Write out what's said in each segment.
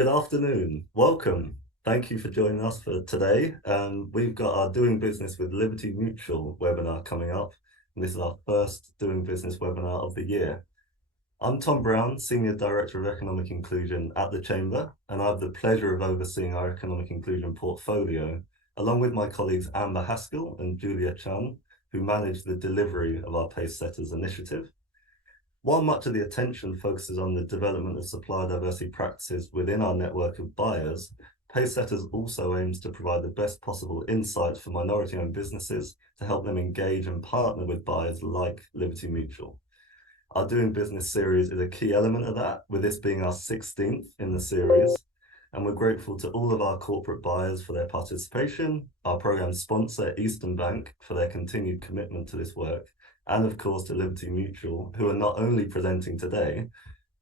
Good afternoon. Welcome. Thank you for joining us for today. We've got our Doing Business with Liberty Mutual webinar coming up, and this is our first Doing Business webinar of the year. I'm Tom Brown, Senior Director of Economic Inclusion at the Chamber, and I have the pleasure of overseeing our economic inclusion portfolio, along with my colleagues Amber Haskell and Julia Chun, who manage the delivery of our Pacesetters initiative. While much of the attention focuses on the development of supplier diversity practices within our network of buyers, Pacesetters also aims to provide the best possible insights for minority-owned businesses to help them engage and partner with buyers like Liberty Mutual. Our Doing Business series is a key element of that, with this being our 16th in the series, and we're grateful to all of our corporate buyers for their participation, our program sponsor Eastern Bank for their continued commitment to this work, and of course to Liberty Mutual, who are not only presenting today,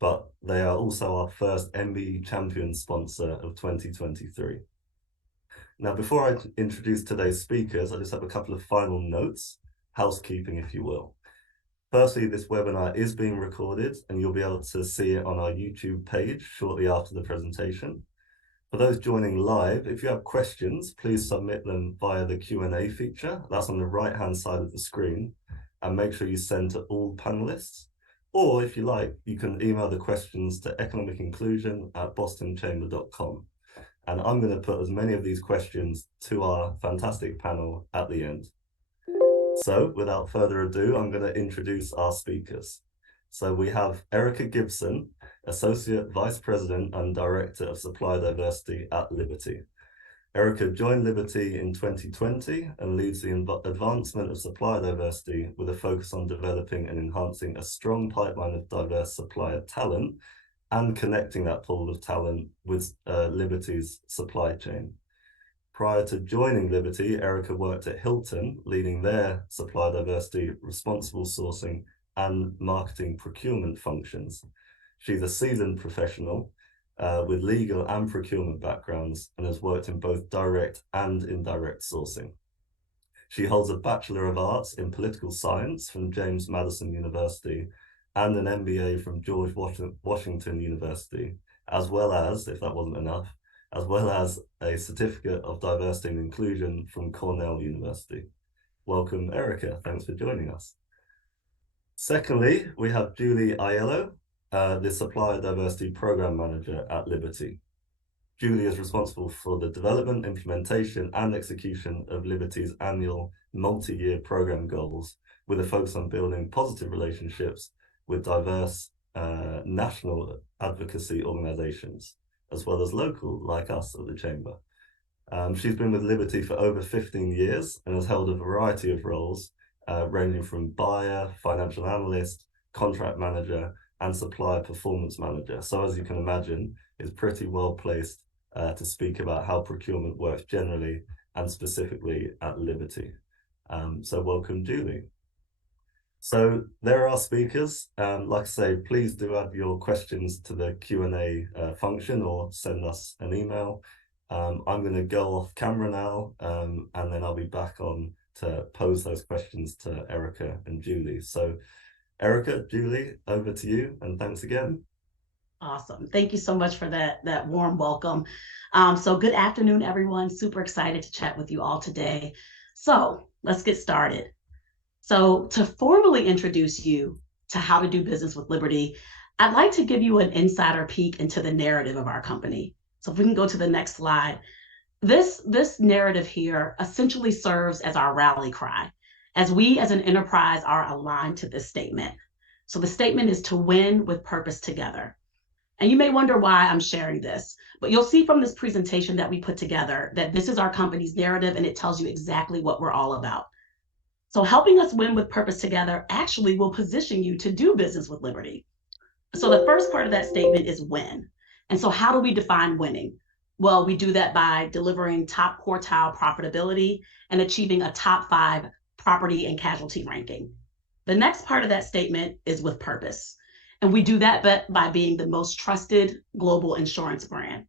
but they are also our first MBE Champion sponsor of 2023. Now, before I introduce today's speakers, I just have a couple of final notes, housekeeping if you will. Firstly, this webinar is being recorded and you'll be able to see it on our YouTube page shortly after the presentation. For those joining live, if you have questions, please submit them via the Q&A feature. That's on the right-hand side of the screen. And make sure you send to all panelists. Or if you like, you can email the questions to economicinclusion@bostonchamber.com. And I'm going to put as many of these questions to our fantastic panel at the end. So without further ado, I'm going to introduce our speakers. So we have Erica Gibson, Associate Vice President and Director of Supplier Diversity at Liberty. Erica joined Liberty in 2020 and leads the advancement of supplier diversity with a focus on developing and enhancing a strong pipeline of diverse supplier talent and connecting that pool of talent with Liberty's supply chain. Prior to joining Liberty, Erica worked at Hilton, leading their supplier diversity, responsible sourcing, and marketing procurement functions. She's a seasoned professional with legal and procurement backgrounds and has worked in both direct and indirect sourcing. She holds a Bachelor of Arts in Political Science from James Madison University and an MBA from George Washington University, as well as, if that wasn't enough, as well as a Certificate of Diversity and Inclusion from Cornell University. Welcome, Erica. Thanks for joining us. Secondly, we have Julie Aiello, the Supplier Diversity Program Manager at Liberty. Julie is responsible for the development, implementation, and execution of Liberty's annual multi-year program goals, with a focus on building positive relationships with diverse national advocacy organizations, as well as local, like us at the Chamber. She's been with Liberty for over 15 years and has held a variety of roles, ranging from buyer, financial analyst, contract manager, and supplier performance manager. So as you can imagine, is pretty well placed to speak about how procurement works generally and specifically at Liberty. So welcome, Julie. So there are our speakers. Like I say, please do add your questions to the Q&A function or send us an email. I'm going to go off camera now, and then I'll be back on to pose those questions to Erica and Julie. So Erica, Julie, over to you, and thanks again. Awesome. Thank you so much for that warm welcome. So good afternoon, everyone. Super excited to chat with you all today. So let's get started. So to formally introduce you to how to do business with Liberty, I'd like to give you an insider peek into the narrative of our company. So if we can go to the next slide. This narrative here essentially serves as our rally cry, as we as an enterprise are aligned to this statement. So the statement is to win with purpose together. And you may wonder why I'm sharing this, but you'll see from this presentation that we put together that this is our company's narrative and it tells you exactly what we're all about. So helping us win with purpose together actually will position you to do business with Liberty. So the first part of that statement is win. And so how do we define winning? Well, we do that by delivering top quartile profitability and achieving a top 5 property and casualty ranking. The next part of that statement is with purpose. And we do that by being the most trusted global insurance brand.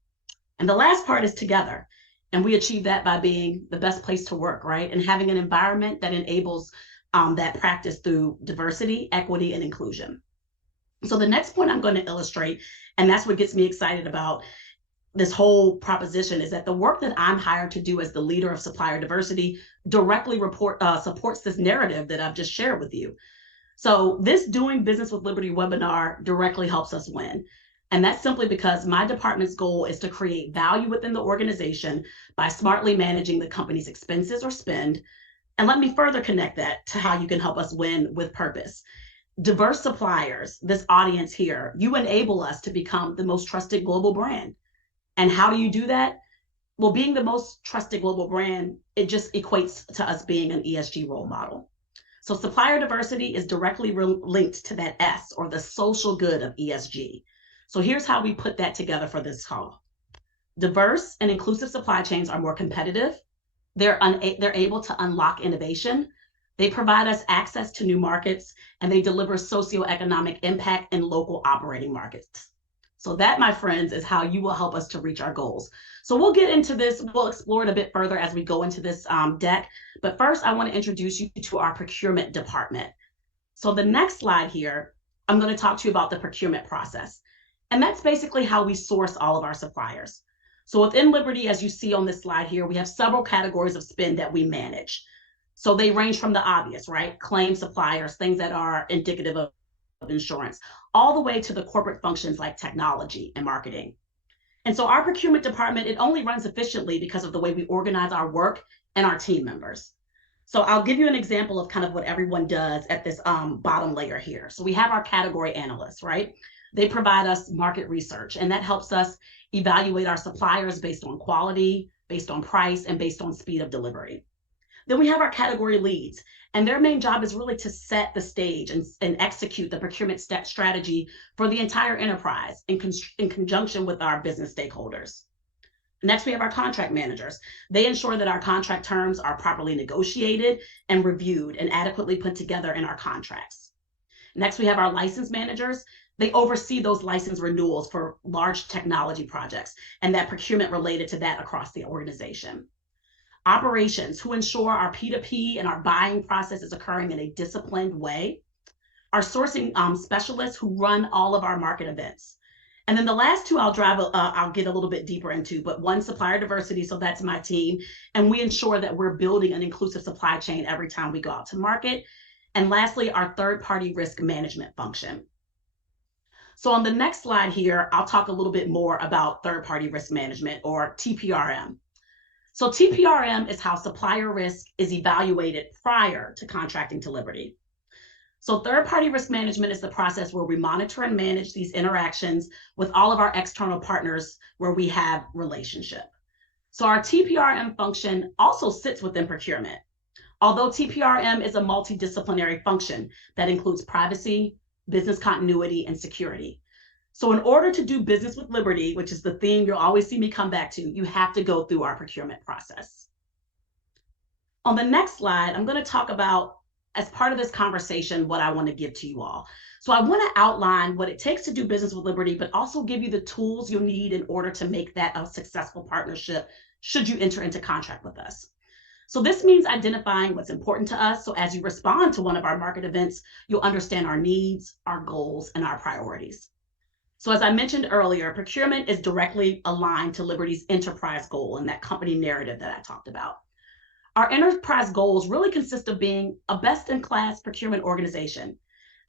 And the last part is together. And we achieve that by being the best place to work, right? And having an environment that enables that practice through diversity, equity, and inclusion. So the next point I'm going to illustrate, and that's what gets me excited about, this whole proposition is that the work that I'm hired to do as the leader of supplier diversity directly supports this narrative that I've just shared with you. So this Doing Business with Liberty webinar directly helps us win. And that's simply because my department's goal is to create value within the organization by smartly managing the company's expenses or spend. And let me further connect that to how you can help us win with purpose. Diverse suppliers, this audience here, you enable us to become the most trusted global brand. And how do you do that? Well, being the most trusted global brand, it just equates to us being an ESG role model. So supplier diversity is directly linked to that S, or the social good of ESG. So here's how we put that together for this call. Diverse and inclusive supply chains are more competitive. They're able to unlock innovation. They provide us access to new markets, and they deliver socioeconomic impact in local operating markets. So that, my friends, is how you will help us to reach our goals. So we'll get into this. We'll explore it a bit further as we go into this deck. But first, I want to introduce you to our procurement department. So the next slide here, I'm going to talk to you about the procurement process. And that's basically how we source all of our suppliers. So within Liberty, as you see on this slide here, we have several categories of spend that we manage. So they range from the obvious, right? Claim suppliers, things that are indicative of insurance, all the way to the corporate functions like technology and marketing. And so our procurement department, it only runs efficiently because of the way we organize our work and our team members. So I'll give you an example of kind of what everyone does at this bottom layer here. So we have our category analysts, right? They provide us market research, and that helps us evaluate our suppliers based on quality, based on price, and based on speed of delivery. Then we have our category leads, and their main job is really to set the stage and execute the procurement strategy for the entire enterprise in conjunction with our business stakeholders. Next, we have our contract managers. They ensure that our contract terms are properly negotiated and reviewed and adequately put together in our contracts. Next, we have our license managers. They oversee those license renewals for large technology projects and that procurement related to that across the organization. Operations, who ensure our P2P and our buying process is occurring in a disciplined way. Our sourcing specialists, who run all of our market events. And then the last two I'll get a little bit deeper into, but one, supplier diversity, so that's my team. And we ensure that we're building an inclusive supply chain every time we go out to market. And lastly, our third-party risk management function. So on the next slide here, I'll talk a little bit more about third-party risk management, or TPRM. So TPRM is how supplier risk is evaluated prior to contracting to Liberty. So third-party risk management is the process where we monitor and manage these interactions with all of our external partners where we have relationship. So our TPRM function also sits within procurement, although TPRM is a multidisciplinary function that includes privacy, business continuity, and security. So in order to do business with Liberty, which is the theme you'll always see me come back to, you have to go through our procurement process. On the next slide, I'm going to talk about, as part of this conversation, what I want to give to you all. So I want to outline what it takes to do business with Liberty, but also give you the tools you'll need in order to make that a successful partnership should you enter into contract with us. So this means identifying what's important to us. So as you respond to one of our market events, you'll understand our needs, our goals, and our priorities. So as I mentioned earlier, procurement is directly aligned to Liberty's enterprise goal and that company narrative that I talked about. Our enterprise goals really consist of being a best-in-class procurement organization.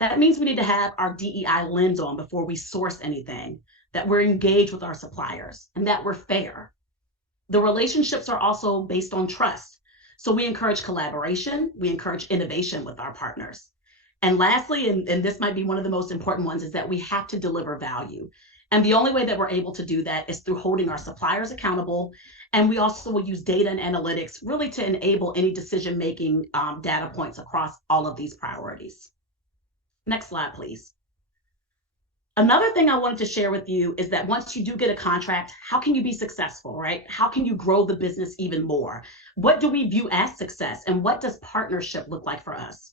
That means we need to have our DEI lens on before we source anything, that we're engaged with our suppliers, and that we're fair. The relationships are also based on trust. So we encourage collaboration, we encourage innovation with our partners. And lastly, and this might be one of the most important ones, is that we have to deliver value. And the only way that we're able to do that is through holding our suppliers accountable. And we also will use data and analytics really to enable any decision-making data points across all of these priorities. Next slide, please. Another thing I wanted to share with you is that once you do get a contract, how can you be successful, right? How can you grow the business even more? What do we view as success, and what does partnership look like for us?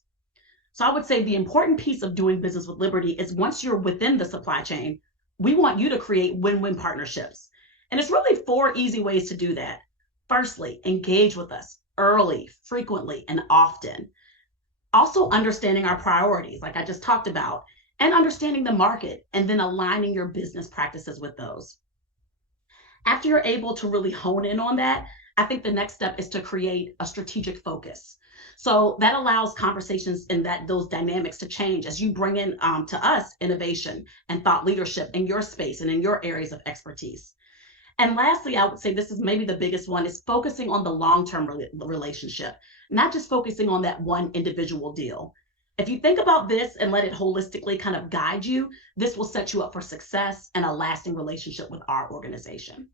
So I would say the important piece of doing business with Liberty is, once you're within the supply chain, we want you to create win-win partnerships. And it's really 4 easy ways to do that. Firstly, engage with us early, frequently, and often. Also understanding our priorities, like I just talked about, and understanding the market, and then aligning your business practices with those. After you're able to really hone in on that, I think the next step is to create a strategic focus. So that allows conversations and that those dynamics to change as you bring in to us innovation and thought leadership in your space and in your areas of expertise. And lastly, I would say this is maybe the biggest one is focusing on the long-term relationship, not just focusing on that one individual deal. If you think about this and let it holistically kind of guide you, this will set you up for success and a lasting relationship with our organization.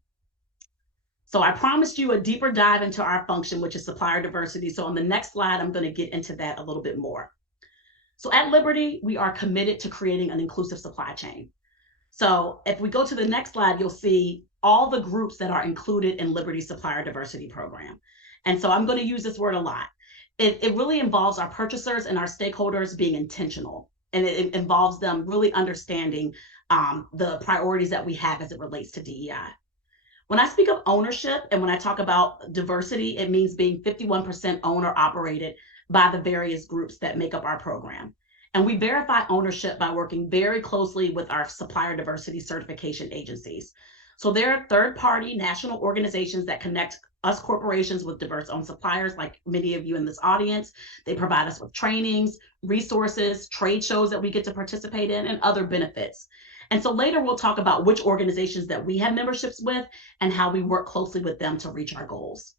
So I promised you a deeper dive into our function, which is supplier diversity. So on the next slide, I'm going to get into that a little bit more. So at Liberty, we are committed to creating an inclusive supply chain. So if we go to the next slide, you'll see all the groups that are included in Liberty's Supplier Diversity Program. And so I'm going to use this word a lot. It really involves our purchasers and our stakeholders being intentional. And it involves them really understanding the priorities that we have as it relates to DEI. When I speak of ownership and when I talk about diversity, it means being 51% owned or operated by the various groups that make up our program. And we verify ownership by working very closely with our supplier diversity certification agencies. So they're third-party national organizations that connect us corporations with diverse-owned suppliers, like many of you in this audience. They provide us with trainings, resources, trade shows that we get to participate in, and other benefits. And so later we'll talk about which organizations that we have memberships with and how we work closely with them to reach our goals.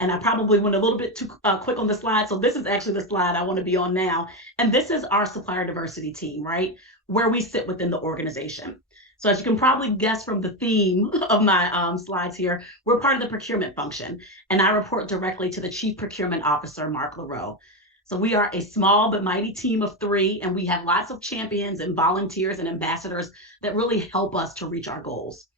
And I probably went a little bit too quick on the slide. So this is actually the slide I want to be on now. And this is our supplier diversity team, right? Where we sit within the organization. So as you can probably guess from the theme of my slides here, we're part of the procurement function. And I report directly to the Chief Procurement Officer, Mark LaRoe. So we are a small but mighty team of 3, and we have lots of champions and volunteers and ambassadors that really help us to reach our goals.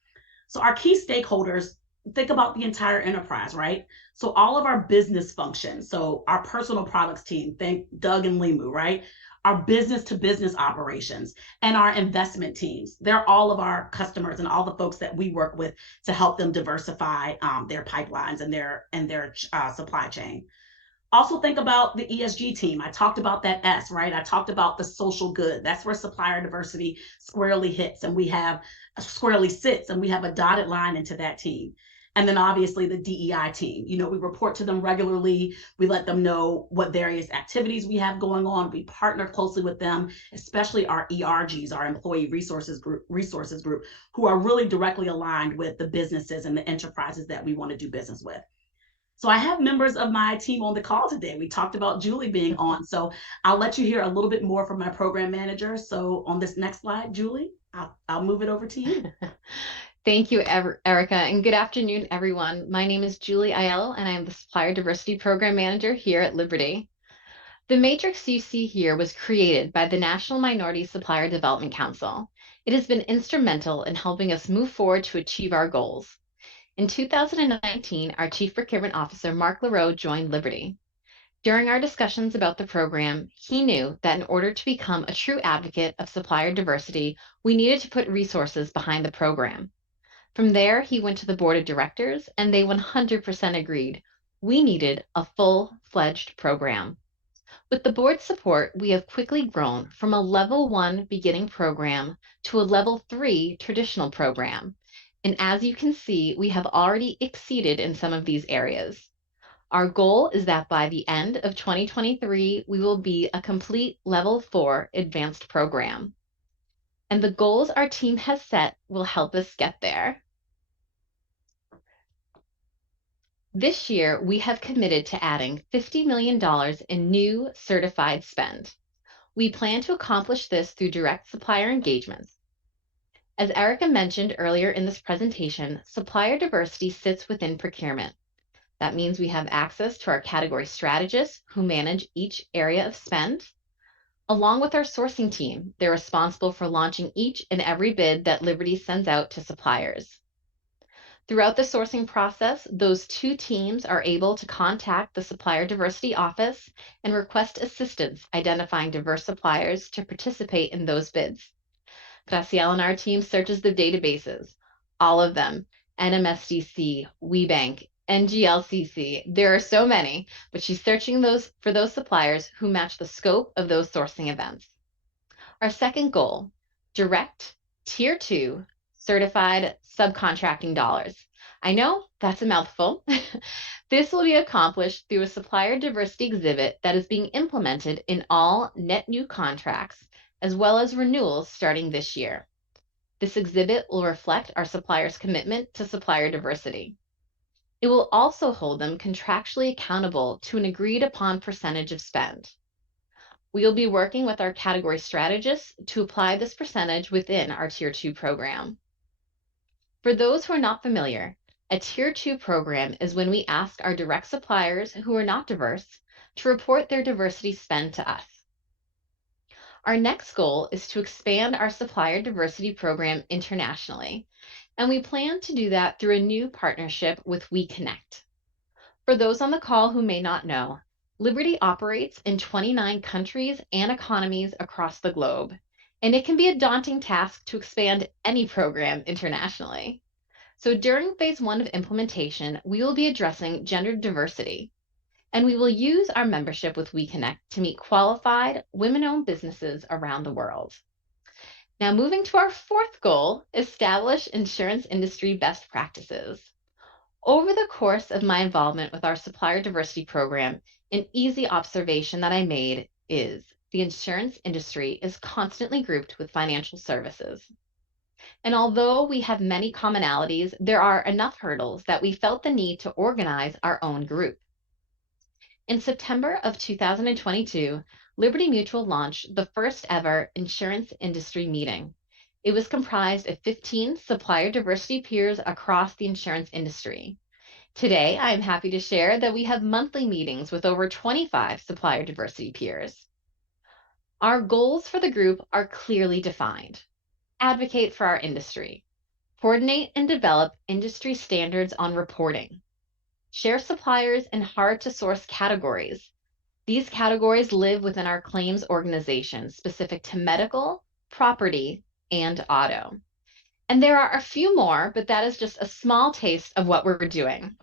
So our key stakeholders, think about the entire enterprise, right? So all of our business functions, so our personal products team, think Doug and Limu, right? Our business to business operations and our investment teams. They're all of our customers and all the folks that we work with to help them diversify their pipelines and their supply chain. Also think about the ESG team. I talked about that S, right? I talked about the social good. That's where supplier diversity squarely hits and we have squarely sits and we have a dotted line into that team. And then obviously the DEI team, we report to them regularly. We let them know what various activities we have going on. We partner closely with them, especially our ERGs, our employee resources group, who are really directly aligned with the businesses and the enterprises that we want to do business with. So I have members of my team on the call today. We talked about Julie being on. So I'll let you hear a little bit more from my program manager. So on this next slide, Julie, I'll move it over to you. Thank you, Erica, and good afternoon, everyone. My name is Julie Aiello, and I am the Supplier Diversity Program Manager here at Liberty. The matrix you see here was created by the National Minority Supplier Development Council. It has been instrumental in helping us move forward to achieve our goals. In 2019, our Chief Procurement Officer, Mark LaRoe, joined Liberty. During our discussions about the program, he knew that in order to become a true advocate of supplier diversity, we needed to put resources behind the program. From there, he went to the board of directors, and they 100% agreed. We needed a full-fledged program. With the board's support, we have quickly grown from a level 1 beginning program to a level 3 traditional program. And as you can see, we have already exceeded in some of these areas. Our goal is that by the end of 2023, we will be a complete level 4 advanced program. And the goals our team has set will help us get there. This year, we have committed to adding $50 million in new certified spend. We plan to accomplish this through direct supplier engagements. As Erica mentioned earlier in this presentation, supplier diversity sits within procurement. That means we have access to our category strategists who manage each area of spend. Along with our sourcing team, they're responsible for launching each and every bid that Liberty sends out to suppliers. Throughout the sourcing process, those 2 teams are able to contact the Supplier Diversity Office and request assistance identifying diverse suppliers to participate in those bids. Graciela and our team searches the databases, all of them, NMSDC, WeBank, NGLCC. There are so many, but she's searching for those suppliers who match the scope of those sourcing events. Our second goal, direct Tier 2 certified subcontracting dollars. I know that's a mouthful. This will be accomplished through a supplier diversity exhibit that is being implemented in all net new contracts, as well as renewals starting this year. This exhibit will reflect our suppliers' commitment to supplier diversity. It will also hold them contractually accountable to an agreed upon percentage of spend. We will be working with our category strategists to apply this percentage within our Tier 2 program. For those who are not familiar, a Tier 2 program is when we ask our direct suppliers who are not diverse to report their diversity spend to us. Our next goal is to expand our Supplier Diversity Program internationally, and we plan to do that through a new partnership with WeConnect. For those on the call who may not know, Liberty operates in 29 countries and economies across the globe, and it can be a daunting task to expand any program internationally. So during phase 1 of implementation, we will be addressing gender diversity, and we will use our membership with WeConnect to meet qualified women-owned businesses around the world. Now moving to our fourth goal, establish insurance industry best practices. Over the course of my involvement with our Supplier Diversity Program, an easy observation that I made is the insurance industry is constantly grouped with financial services. And although we have many commonalities, there are enough hurdles that we felt the need to organize our own group. In September of 2022, Liberty Mutual launched the first ever insurance industry meeting. It was comprised of 15 supplier diversity peers across the insurance industry. Today, I am happy to share that we have monthly meetings with over 25 supplier diversity peers. Our goals for the group are clearly defined. Advocate for our industry. Coordinate and develop industry standards on reporting. Share suppliers in hard-to-source categories. These categories live within our claims organization specific to medical, property, and auto. And there are a few more, but that is just a small taste of what we're doing.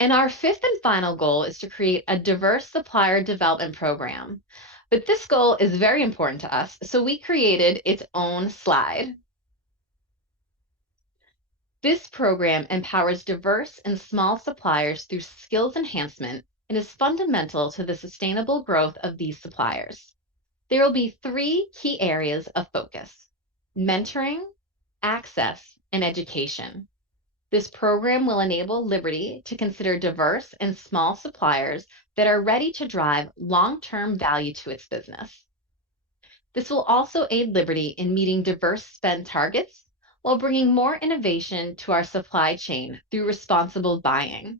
And our fifth and final goal is to create a diverse supplier development program. But this goal is very important to us, so we created its own slide. This program empowers diverse and small suppliers through skills enhancement and is fundamental to the sustainable growth of these suppliers. There will be 3 key areas of focus: mentoring, access, and education. This program will enable Liberty to consider diverse and small suppliers that are ready to drive long-term value to its business. This will also aid Liberty in meeting diverse spend targets while bringing more innovation to our supply chain through responsible buying.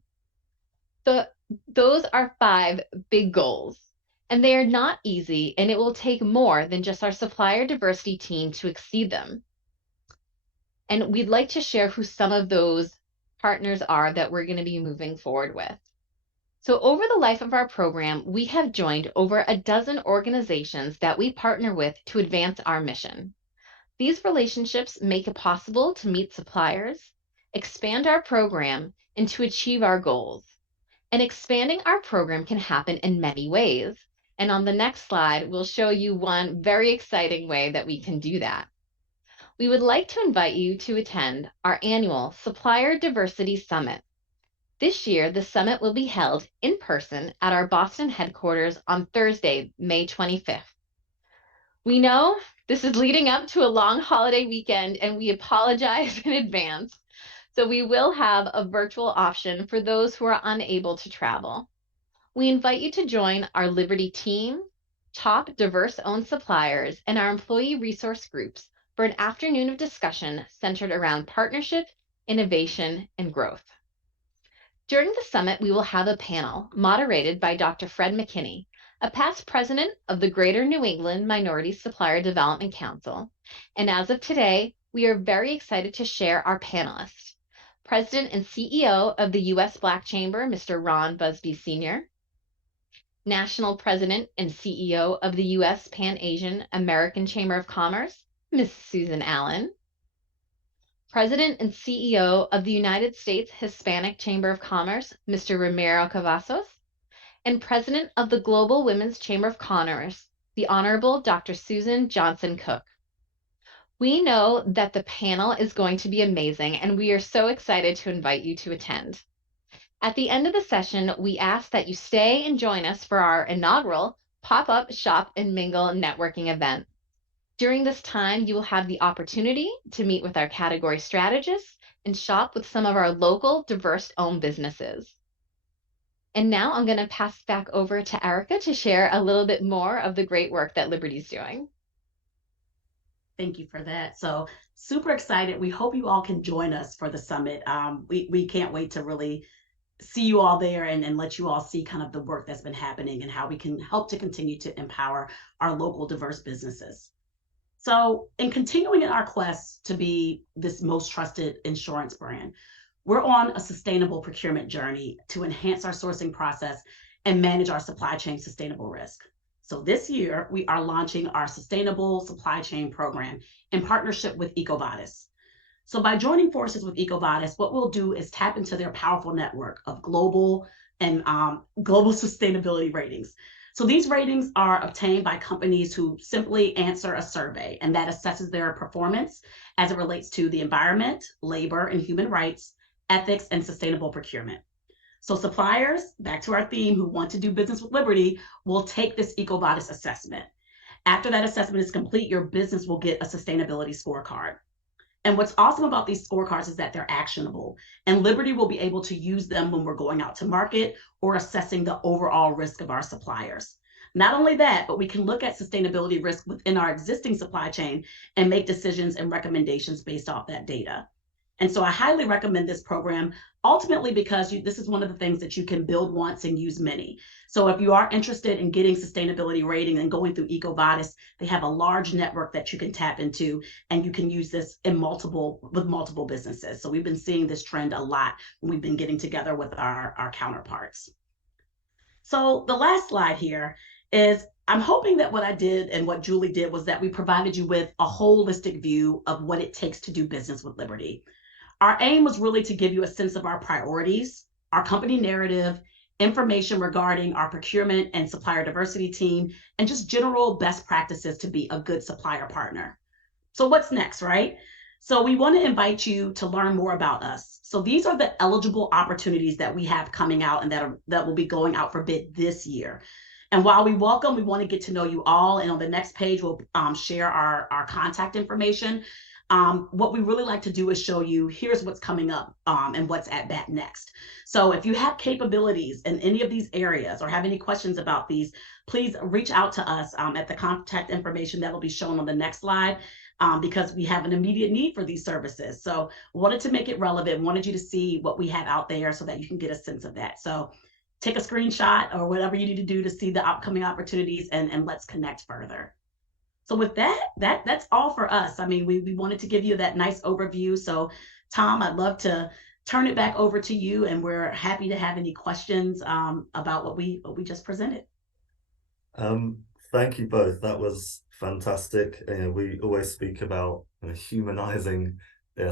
Those are 5 big goals, and they are not easy, and it will take more than just our supplier diversity team to exceed them. And we'd like to share who some of those partners are that we're going to be moving forward with. So over the life of our program, we have joined over a dozen organizations that we partner with to advance our mission. These relationships make it possible to meet suppliers, expand our program, and to achieve our goals. And expanding our program can happen in many ways. And on the next slide, we'll show you one very exciting way that we can do that. We would like to invite you to attend our annual Supplier Diversity Summit. This year, the summit will be held in person at our Boston headquarters on Thursday, May 25th. We know this is leading up to a long holiday weekend, and we apologize in advance. So we will have a virtual option for those who are unable to travel. We invite you to join our Liberty team, top diverse-owned suppliers, and our employee resource groups for an afternoon of discussion centered around partnership, innovation, and growth. During the summit, we will have a panel moderated by Dr. Fred McKinney, a past president of the Greater New England Minority Supplier Development Council. And as of today, we are very excited to share our panelists. President and CEO of the U.S. Black Chamber, Mr. Ron Busby Sr., National President and CEO of the U.S. Pan-Asian American Chamber of Commerce, Ms. Susan Allen, President and CEO of the United States Hispanic Chamber of Commerce, Mr. Ramiro Cavazos, and President of the Global Women's Chamber of Commerce, the Honorable Dr. Susan Johnson Cook. We know that the panel is going to be amazing, and we are so excited to invite you to attend. At the end of the session, we ask that you stay and join us for our inaugural Pop-Up Shop and Mingle networking event. During this time, you will have the opportunity to meet with our category strategists and shop with some of our local diverse-owned businesses. And now I'm going to pass back over to Erica to share a little bit more of the great work that Liberty's doing. Thank you for that. So super excited. We hope you all can join us for the summit. We can't wait to really see you all there and let you all see kind of the work that's been happening and how we can help to continue to empower our local diverse businesses. So in continuing in our quest to be this most trusted insurance brand, we're on a sustainable procurement journey to enhance our sourcing process and manage our supply chain sustainable risk. So this year, we are launching our Sustainable Supply Chain Program in partnership with EcoVadis. So by joining forces with EcoVadis, what we'll do is tap into their powerful network of global sustainability ratings. So these ratings are obtained by companies who simply answer a survey, and that assesses their performance as it relates to the environment, labor and human rights, ethics, and sustainable procurement. So suppliers, back to our theme, who want to do business with Liberty, will take this EcoVadis assessment. After that assessment is complete, your business will get a sustainability scorecard. And what's awesome about these scorecards is that they're actionable, and Liberty will be able to use them when we're going out to market or assessing the overall risk of our suppliers. Not only that, but we can look at sustainability risk within our existing supply chain and make decisions and recommendations based off that data. And so I highly recommend this program, ultimately because this is one of the things that you can build once and use many. So if you are interested in getting sustainability rating and going through EcoVadis, they have a large network that you can tap into, and you can use this with multiple businesses. So we've been seeing this trend a lot when we've been getting together with our counterparts. So the last slide here is, I'm hoping that what I did and what Julie did was that we provided you with a holistic view of what it takes to do business with Liberty. Our aim was really to give you a sense of our priorities, our company narrative, information regarding our procurement and supplier diversity team, and just general best practices to be a good supplier partner. So what's next, right? So we want to invite you to learn more about us. So these are the eligible opportunities that we have coming out and that will be going out for bid this year. And while we welcome, we want to get to know you all. And on the next page, we'll share our contact information. What we really like to do is show you, here's what's coming up and what's at bat next. So if you have capabilities in any of these areas or have any questions about these, please reach out to us at the contact information that will be shown on the next slide, because we have an immediate need for these services. So wanted to make it relevant, wanted you to see what we have out there so that you can get a sense of that. So take a screenshot or whatever you need to do to see the upcoming opportunities, and let's connect further. So with that's all for us. I mean, we wanted to give you that nice overview. So Tom, I'd love to turn it back over to you, and we're happy to have any questions about what we just presented. Thank you both. That was fantastic. We always speak about humanizing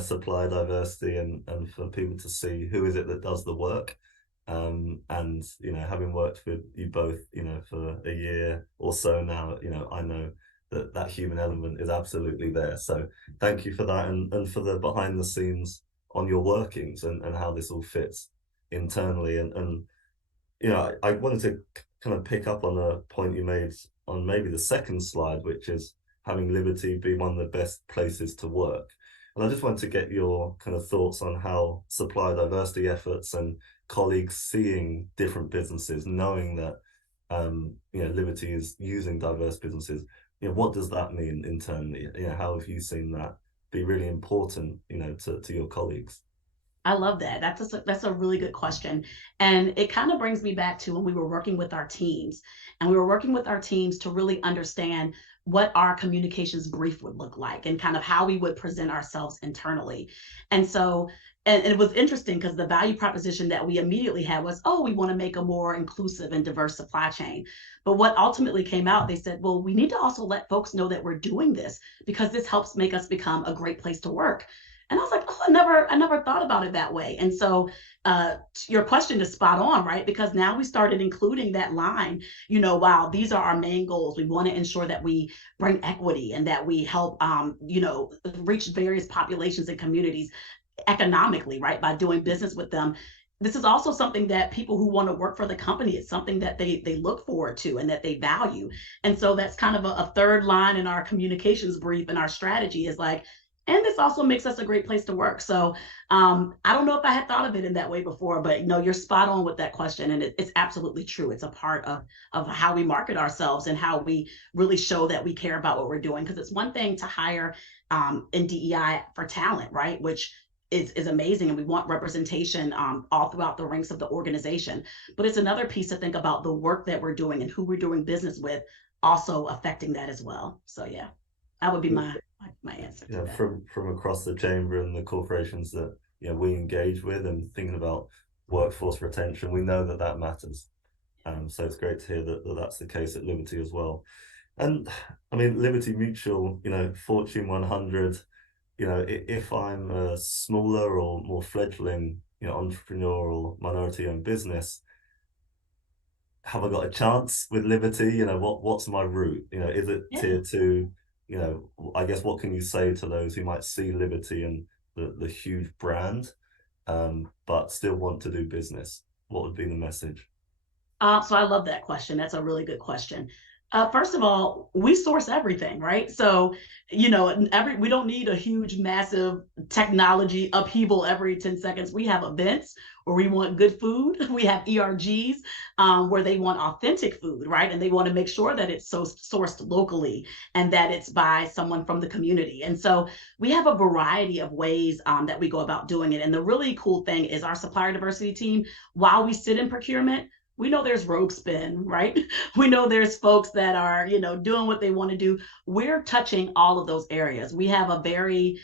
supplier diversity and for people to see who is it that does the work. And having worked with you both for a year or so now, I know that human element is absolutely there. So thank you for that, and for the behind the scenes on your workings and how this all fits internally. And I wanted to kind of pick up on a point you made on maybe the second slide, which is having Liberty be one of the best places to work. And I just wanted to get your kind of thoughts on how supplier diversity efforts and colleagues seeing different businesses, knowing that Liberty is using diverse businesses. What does that mean internally? How have you seen that be really important, to your colleagues? I love that. That's a really good question. And it kind of brings me back to when we were working with our teams, and we were working with our teams to really understand what our communications brief would look like and kind of how we would present ourselves internally. And so, and it was interesting because the value proposition that we immediately had was, oh, we want to make a more inclusive and diverse supply chain. But what ultimately came out, they said, well, we need to also let folks know that we're doing this because this helps make us become a great place to work. And I was like, oh, I never thought about it that way. And so your question is spot on, right? Because now we started including that line, wow, these are our main goals. We want to ensure that we bring equity and that we help, reach various populations and communities economically, right, by doing business with them. This is also something that people who want to work for the company, it's something that they look forward to and that they value. And so that's kind of a third line in our communications brief and our strategy is like, and this also makes us a great place to work. So I don't know if I had thought of it in that way before, but you're spot on with that question. And it's absolutely true. It's a part of how we market ourselves and how we really show that we care about what we're doing. Because it's one thing to hire in DEI for talent, right? Which is amazing, and we want representation all throughout the ranks of the organization. But it's another piece to think about the work that we're doing and who we're doing business with also affecting that as well. So yeah, that would be my answer to that. From across the chamber and the corporations that we engage with and thinking about workforce retention, we know that matters. So it's great to hear that that's the case at Liberty as well. And I mean, Liberty Mutual, Fortune 100. If I'm a smaller or more fledgling, entrepreneur or minority-owned business, have I got a chance with Liberty? What's my route? Is it tier 2? I guess what can you say to those who might see Liberty and the huge brand, but still want to do business? What would be the message? So I love that question. That's a really good question. First of all, we source everything, right? So, we don't need a huge, massive technology upheaval every 10 seconds. We have events where we want good food. We have ERGs where they want authentic food, right? And they want to make sure that it's sourced locally and that it's by someone from the community. And so we have a variety of ways that we go about doing it. And the really cool thing is our supplier diversity team, while we sit in procurement, we know there's rogue spin, right? We know there's folks that are, doing what they want to do. We're touching all of those areas. We have a very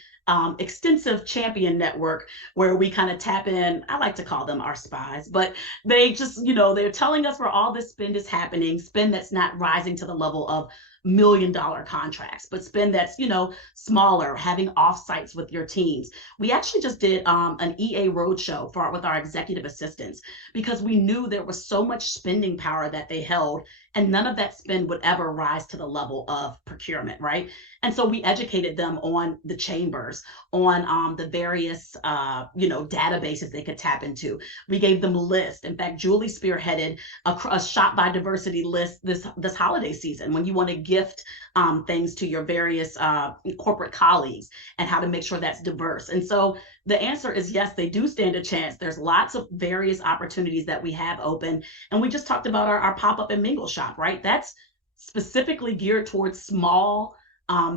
extensive champion network where we kind of tap in. I like to call them our spies, but they just, they're telling us where all this spend is happening, spend that's not rising to the level of $1 million contracts, but spend that's, smaller, having offsites with your teams. We actually just did an EA roadshow with our executive assistants because we knew there was so much spending power that they held, and none of that spend would ever rise to the level of procurement, right? And so we educated them on the chambers, on the various, databases they could tap into. We gave them a list. In fact, Julie spearheaded a shop by diversity list this holiday season when you want to gift things to your various corporate colleagues and how to make sure that's diverse. And so the answer is yes, they do stand a chance. There's lots of various opportunities that we have open. And we just talked about our pop-up and mingle shop, right? That's specifically geared towards small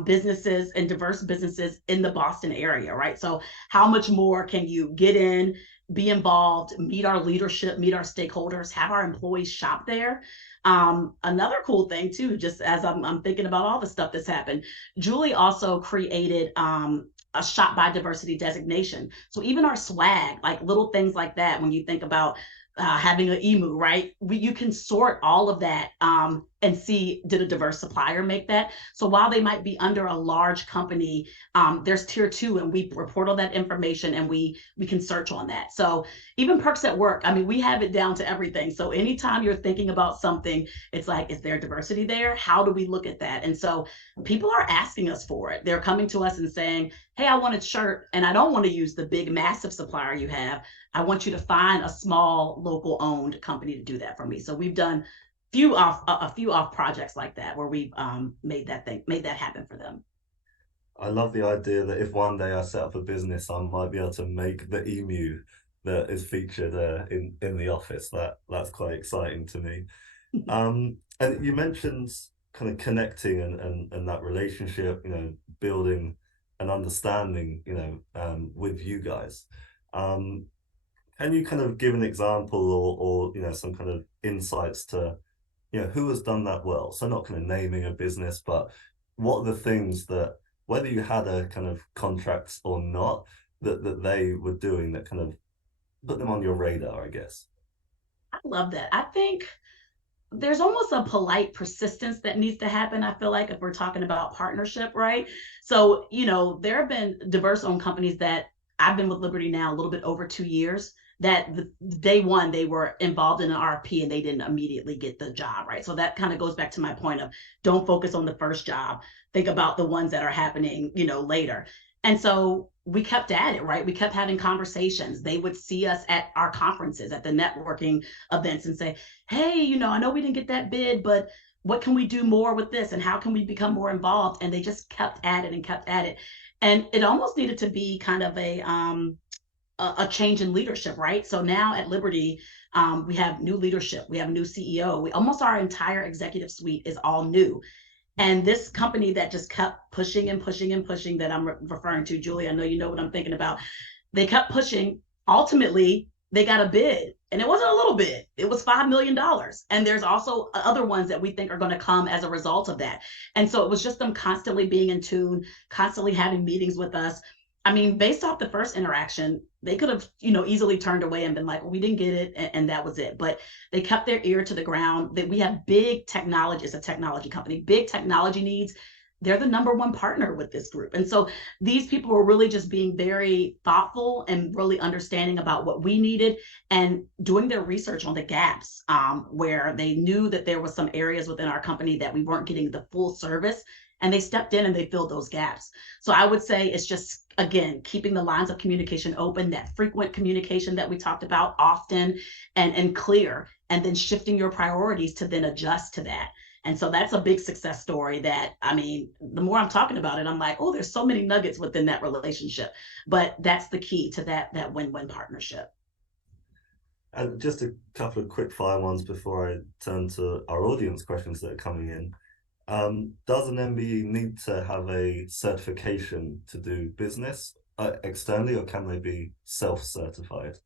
businesses and diverse businesses in the Boston area, right? So how much more can you get in, be involved, meet our leadership, meet our stakeholders, have our employees shop there? Another cool thing too, just as I'm thinking about all the stuff that's happened, Julie also created a shop by diversity designation. So even our swag, like little things like that, when you think about having an emu, right? You can sort all of that and see, did a diverse supplier make that? So while they might be under a large company, there's tier 2 and we report all that information and we can search on that. So even perks at work, I mean, we have it down to everything. So anytime you're thinking about something, it's like, is there diversity there? How do we look at that? And so people are asking us for it. They're coming to us and saying, hey, I want a shirt and I don't want to use the big, massive supplier you have. I want you to find a small local owned company to do that for me. So we've done a few off projects like that where we've made that happen for them. I love the idea that if one day I set up a business, I might be able to make the emu that is featured in the office. That's quite exciting to me. And you mentioned kind of connecting and that relationship, building an understanding, with you guys. Can you kind of give an example or some kind of insights to who has done that well? So not kind of naming a business, but what are the things that, whether you had a kind of contract or not, that they were doing that kind of put them on your radar, I guess? I love that. I think there's almost a polite persistence that needs to happen, I feel like, if we're talking about partnership, right? So, there have been diverse owned companies that I've been with Liberty now a little bit over 2 years, that the day one they were involved in an RFP and they didn't immediately get the job, right? So that kind of goes back to my point of don't focus on the first job. Think about the ones that are happening, later. And so we kept at it, right? We kept having conversations. They would see us at our conferences, at the networking events, and say, hey, I know we didn't get that bid, but what can we do more with this? And how can we become more involved? And they just kept at it and kept at it. And it almost needed to be kind of a change in leadership, right? So now at Liberty, we have new leadership, we have a new CEO. Almost our entire executive suite is all new. And this company that just kept pushing and pushing and pushing, that I'm referring to, Julie, I know you know what I'm thinking about. They kept pushing. Ultimately, they got a bid, and it wasn't a little bid. It was $5 million. And there's also other ones that we think are going to come as a result of that. And so it was just them constantly being in tune, constantly having meetings with us. I mean, based off the first interaction, they could have, easily turned away and been like, well, we didn't get it, and that was it. But they kept their ear to the ground. That we have big technology, it's a technology company, big technology needs. They're the number one partner with this group. And so these people were really just being very thoughtful and really understanding about what we needed and doing their research on the gaps, where they knew that there was some areas within our company that we weren't getting the full service. And they stepped in and they filled those gaps. So I would say it's just, again, keeping the lines of communication open, that frequent communication that we talked about often and clear, and then shifting your priorities to then adjust to that. And so that's a big success story that, I mean, the more I'm talking about it, I'm like, oh, there's so many nuggets within that relationship. But that's the key to that win-win partnership. And just a couple of quick fire ones before I turn to our audience questions that are coming in. Does an MBE need to have a certification to do business externally, or can they be self-certified?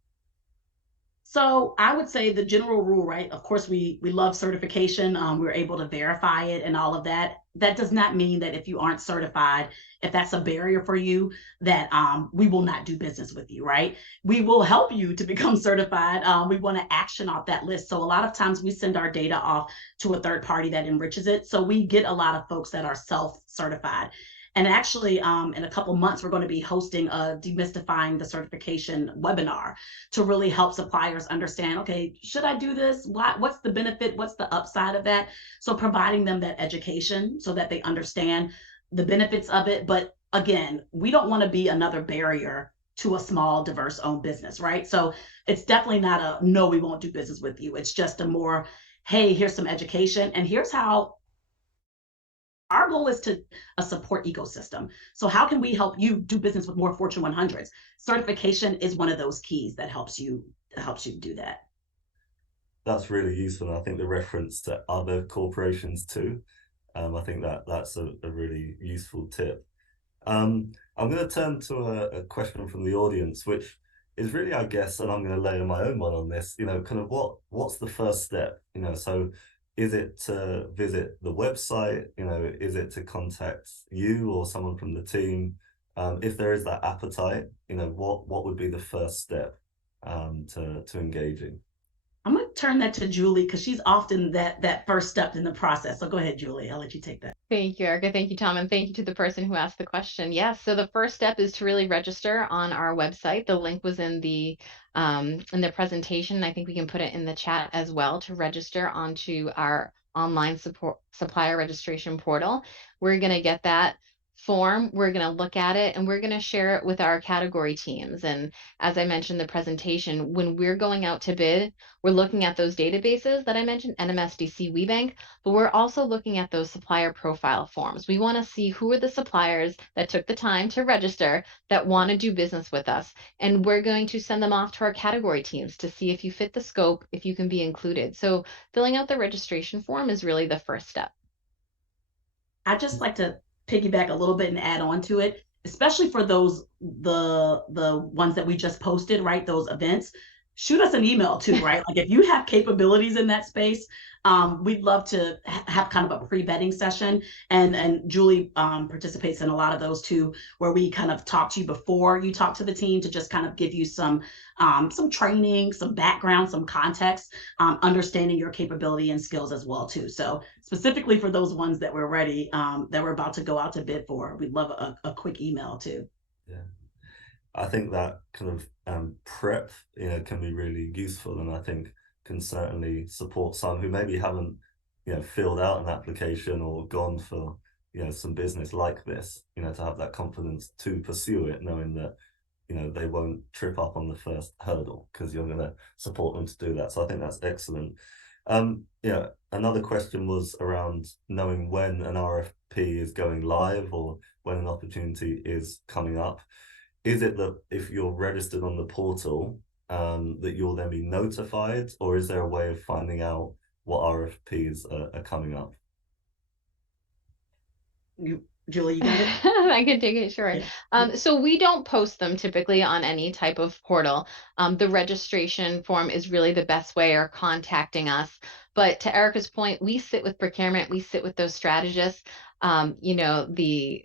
So I would say the general rule, right? Of course, we love certification. We're able to verify it and all of that. That does not mean that if you aren't certified, if that's a barrier for you, that we will not do business with you, right? We will help you to become certified. We want to action off that list. So a lot of times we send our data off to a third party that enriches it. So we get a lot of folks that are self-certified. And actually, in a couple months, we're going to be hosting a Demystifying the Certification webinar to really help suppliers understand, okay, should I do this? What's the benefit? What's the upside of that? So providing them that education so that they understand the benefits of it. But again, we don't want to be another barrier to a small, diverse owned business, right? So it's definitely not a, no, we won't do business with you. It's just a more, hey, here's some education, and here's how. Our goal is to a support ecosystem. So how can we help you do business with more Fortune 100s? Certification is one of those keys that helps you do that. That's really useful. And I think the reference to other corporations too, I think that's a really useful tip. I'm going to turn to a question from the audience, which is really, I guess, and I'm going to layer my own one on this, kind of what's the first step? So is it to visit the website? Is it to contact you or someone from the team? If there is that appetite, what would be the first step to engaging? I'm going to turn that to Julie because she's often that first step in the process. So go ahead, Julie. I'll let you take that. Thank you, Erica. Thank you, Tom. And thank you to the person who asked the question. Yes. So the first step is to really register on our website. The link was in the presentation. I think we can put it in the chat as well to register onto our online supplier registration portal. We're going to get that form, we're going to look at it, and we're going to share it with our category teams. And as I mentioned in the presentation, when we're going out to bid, we're looking at those databases that I mentioned, NMSDC, WeBank, but we're also looking at those supplier profile forms. We want to see who are the suppliers that took the time to register that want to do business with us. And we're going to send them off to our category teams to see if you fit the scope, if you can be included. So filling out the registration form is really the first step. I'd just like to piggyback a little bit and add on to it, especially for those, the ones that we just posted, right? Those events. shoot us an email too, right? Like if you have capabilities in that space, we'd love to have kind of a pre-vetting session, and Julie participates in a lot of those too, where we kind of talk to you before you talk to the team to just kind of give you some training, some background, some context, understanding your capability and skills as well too. So specifically for those ones that we're ready, that we're about to go out to bid for, we'd love a quick email too. Yeah. I think that kind of prep, can be really useful, and I think can certainly support some who maybe haven't, filled out an application or gone for, some business like this, to have that confidence to pursue it, knowing that, they won't trip up on the first hurdle because you're going to support them to do that. So I think that's excellent. Another question was around knowing when an RFP is going live or when an opportunity is coming up. Is it that if you're registered on the portal, that you'll then be notified, or is there a way of finding out what RFPs are coming up? Julie, you got it? I can take it, sure. Yeah. So we don't post them typically on any type of portal. The registration form is really the best way, or contacting us. But to Erica's point, we sit with procurement, we sit with those strategists. The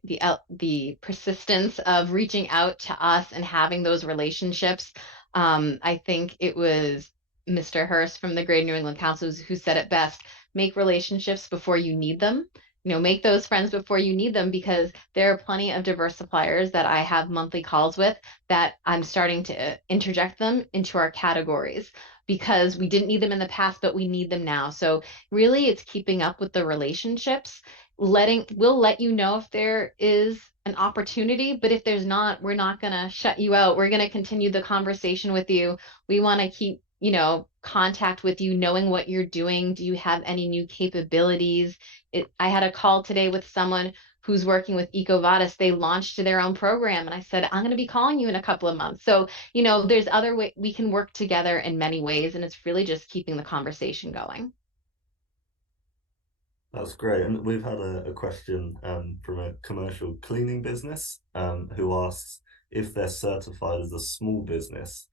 persistence of reaching out to us and having those relationships. I think it was Mr. Hurst from the Greater New England Council who said it best: make relationships before you need them. Make those friends before you need them, because there are plenty of diverse suppliers that I have monthly calls with that I'm starting to interject them into our categories because we didn't need them in the past, but we need them now. So really it's keeping up with the relationships. We'll let you know if there is an opportunity, but if there's not, we're not going to shut you out. We're going to continue the conversation with you. We want to keep, contact with you, knowing what you're doing. Do you have any new capabilities? I had a call today with someone who's working with EcoVadis. They launched their own program, and I said, I'm going to be calling you in a couple of months. So, there's other ways we can work together in many ways, and it's really just keeping the conversation going. That's great. And we've had a question from a commercial cleaning business who asks if they're certified as a small business,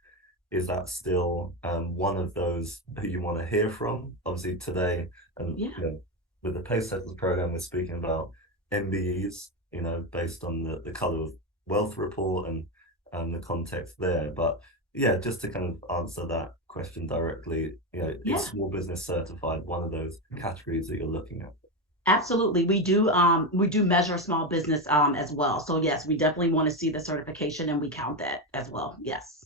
is that still one of those who you want to hear from? Obviously today, and with the Pacesetters program, we're speaking about MBEs, based on the Color of Wealth report and the context there. But yeah, just to kind of answer that question directly, is small business certified one of those categories that you're looking at? Absolutely. We do measure small business as well. So yes, we definitely want to see the certification, and we count that as well. Yes.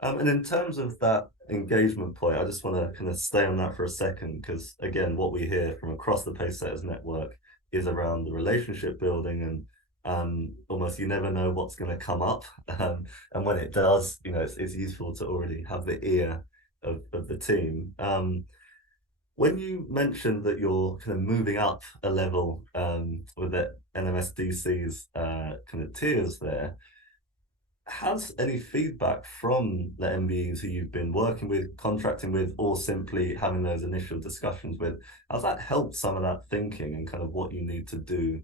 And in terms of that engagement point, I just want to kind of stay on that for a second, because again, what we hear from across the Pacesetters network is around the relationship building, and almost you never know what's going to come up. And when it does, it's useful to already have the ear of the team. When you mentioned that you're kind of moving up a level with the NMSDC's kind of tiers there, has any feedback from the MBEs who you've been working with, contracting with, or simply having those initial discussions with, has that helped some of that thinking and kind of what you need to do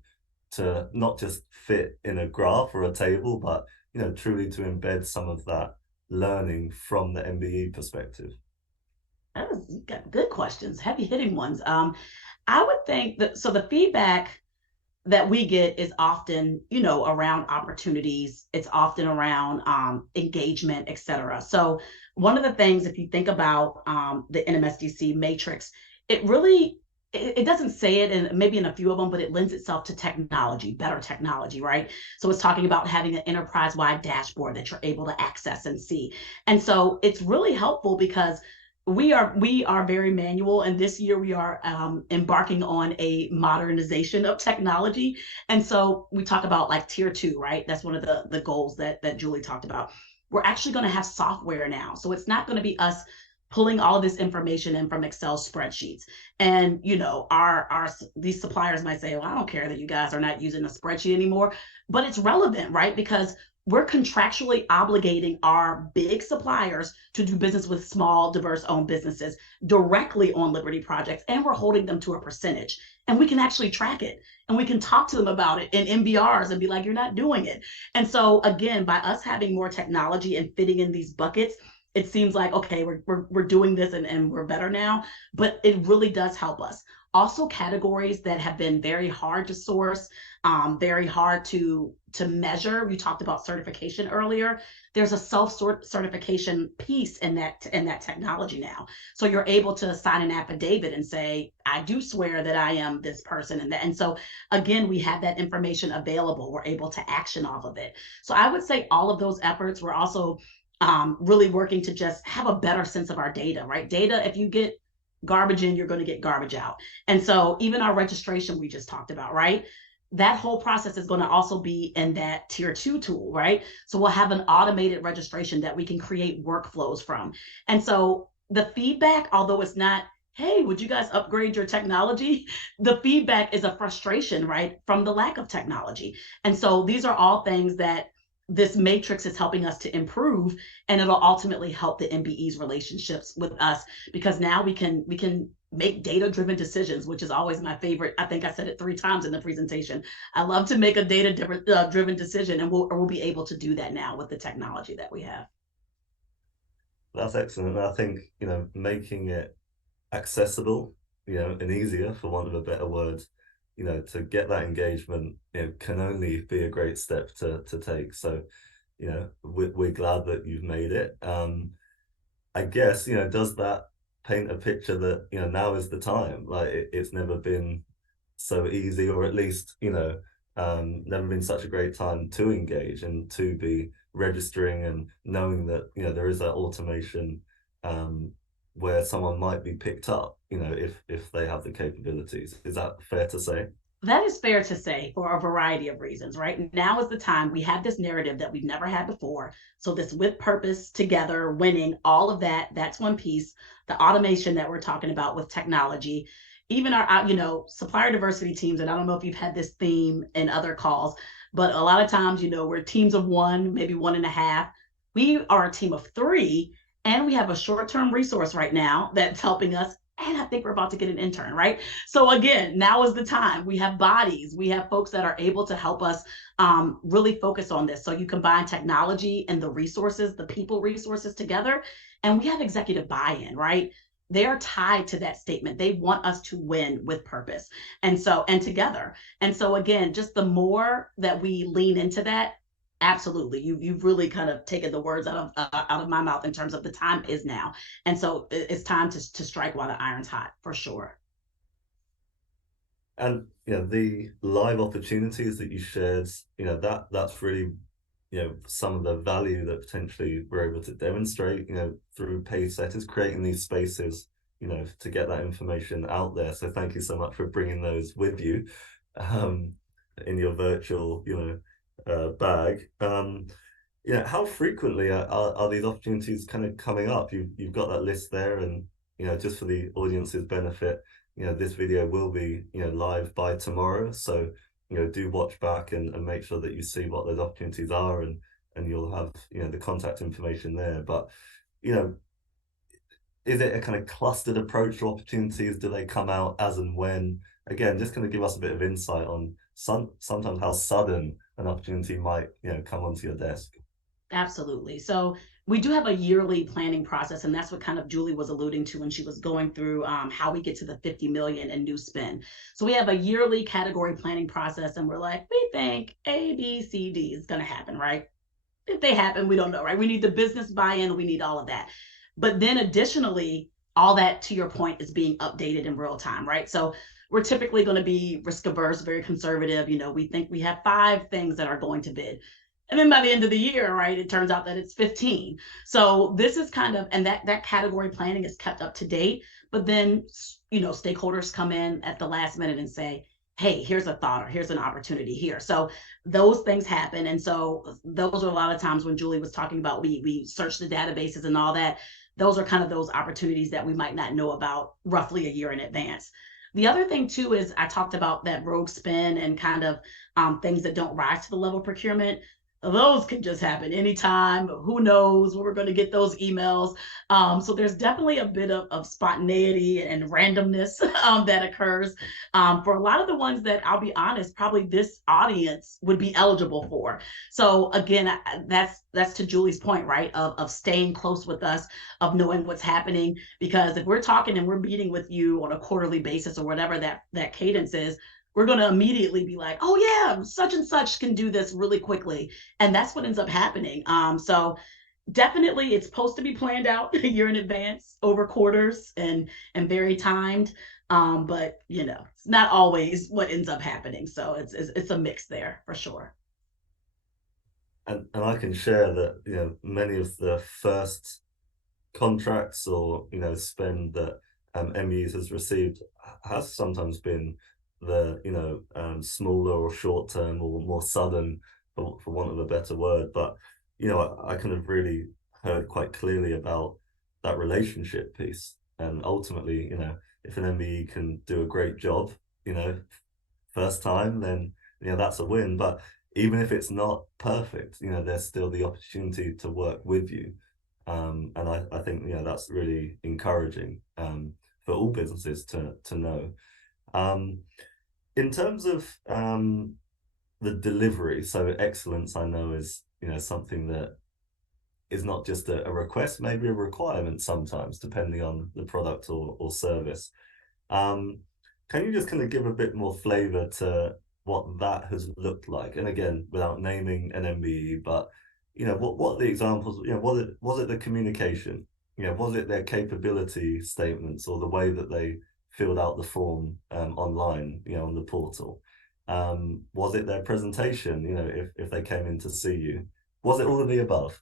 to not just fit in a graph or a table, but truly to embed some of that learning from the MBE perspective? You got good questions, heavy hitting ones. I would think that the feedback that we get is often, around opportunities. It's often around engagement, et cetera. So one of the things, if you think about the NMSDC matrix, it doesn't say it, and maybe in a few of them, but it lends itself to technology, better technology, right? So it's talking about having an enterprise-wide dashboard that you're able to access and see. And so it's really helpful because we are very manual, and this year we are embarking on a modernization of technology. And so we talk about like tier 2, right? That's one of the goals that Julie talked about. We're actually going to have software now, so it's not going to be us pulling all of this information in from Excel spreadsheets. And these suppliers might say, well, I don't care that you guys are not using a spreadsheet anymore, but it's relevant, right? Because we're contractually obligating our big suppliers to do business with small, diverse-owned businesses directly on Liberty projects, and we're holding them to a percentage. and we can actually track it, and we can talk to them about it in MBRs and be like, you're not doing it. And so again, by us having more technology and fitting in these buckets, it seems like, okay, we're doing this and we're better now, but it really does help us. Also, categories that have been very hard to source, very hard to measure. We talked about certification earlier. There's a self-certification piece in that technology now. So you're able to sign an affidavit and say, I do swear that I am this person and that. And so again, we have that information available. We're able to action off of it. So I would say all of those efforts. We're also really working to just have a better sense of our data, right? Data, if you get garbage in, you're going to get garbage out. And so even our registration we just talked about, right? That whole process is going to also be in that tier 2 tool, right? So we'll have an automated registration that we can create workflows from. And so the feedback, although it's not, hey, would you guys upgrade your technology? The feedback is a frustration, right? From the lack of technology. And so these are all things that this matrix is helping us to improve, and it'll ultimately help the MBE's relationships with us, because now we can make data-driven decisions, which is always my favorite. I think I said it 3 times in the presentation. I love to make a data-driven decision, and we'll be able to do that now with the technology that we have. That's excellent. And I think, making it accessible, and easier, for want of a better word, to get that engagement, can only be a great step to take. So, we're glad that you've made it. I guess, does that paint a picture that, now is the time? Like it's never been so easy, or at least, never been such a great time to engage and to be registering and knowing that, there is that automation where someone might be picked up, if they have the capabilities. Is that fair to say? That is fair to say, for a variety of reasons, right? Now is the time. We have this narrative that we've never had before. So this with purpose, together, winning, all of that, that's one piece. The automation that we're talking about with technology, even our, supplier diversity teams, and I don't know if you've had this theme in other calls, but a lot of times, we're teams of 1, maybe 1.5. We are a team of 3, and we have a short-term resource right now that's helping us. And I think we're about to get an intern, right? So again, now is the time. We have bodies, we have folks that are able to help us really focus on this. So you combine technology and the resources, the people resources together, and we have executive buy-in, right? They are tied to that statement. They want us to win with purpose. And together. And so again, just the more that we lean into that, absolutely. You've really kind of taken the words out of my mouth in terms of the time is now. And so it's time to strike while the iron's hot, for sure. And the live opportunities that you shared, that's really, some of the value that potentially we're able to demonstrate, through Pacesetters, creating these spaces, to get that information out there. So thank you so much for bringing those with you in your virtual, bag. How frequently are these opportunities kind of coming up? You've got that list there, and just for the audience's benefit, this video will be live by tomorrow, so do watch back and make sure that you see what those opportunities are, and you'll have the contact information there. But is it a kind of clustered approach to opportunities? Do they come out as and when? Again, just kind of give us a bit of insight on sometimes how sudden an opportunity might come onto your desk. Absolutely. So we do have a yearly planning process, and that's what kind of Julie was alluding to when she was going through how we get to the 50 million in new spend. So we have a yearly category planning process, and we're like, we think A, B, C, D is going to happen, right? If they happen, we don't know, right? We need the business buy-in, we need all of that. But then additionally, all that, to your point, is being updated in real time, right? So we're typically going to be risk averse, very conservative. We think we have 5 things that are going to bid. And then by the end of the year, right, it turns out that it's 15. So this is kind of, and that category planning is kept up to date. But then, stakeholders come in at the last minute and say, hey, here's a thought, or here's an opportunity here. So those things happen. And so those are a lot of times when Julie was talking about, we search the databases and all that. Those are kind of those opportunities that we might not know about roughly a year in advance. The other thing too is I talked about that rogue spend and kind of things that don't rise to the level of procurement. those can just happen anytime. Who knows when we're going to get those emails? So there's definitely a bit of spontaneity and randomness that occurs for a lot of the ones that, I'll be honest, probably this audience would be eligible for. So again, that's to Julie's point, right? Of staying close with us, of knowing what's happening. Because if we're talking and we're meeting with you on a quarterly basis or whatever that cadence is, we're going to immediately be like, oh yeah, such and such can do this really quickly. And that's what ends up happening. So definitely it's supposed to be planned out a year in advance over quarters and very timed. But it's not always what ends up happening. So it's a mix there for sure. And I can share that, many of the first contracts or, spend that MUs has received has sometimes been the, smaller or short term or more sudden, for want of a better word. But, I kind of really heard quite clearly about that relationship piece. And ultimately, if an MBE can do a great job, first time, then, that's a win. But even if it's not perfect, there's still the opportunity to work with you. And I think, that's really encouraging for all businesses to know. In terms of the delivery, so excellence, I know is, something that is not just a request, maybe a requirement sometimes, depending on the product or service. Can you just kind of give a bit more flavor to what that has looked like? And again, without naming an MBE, but what the examples, was it the communication? Was it their capability statements or the way that they filled out the form online, on the portal? Was it their presentation, if they came in to see you? Was it all of the above?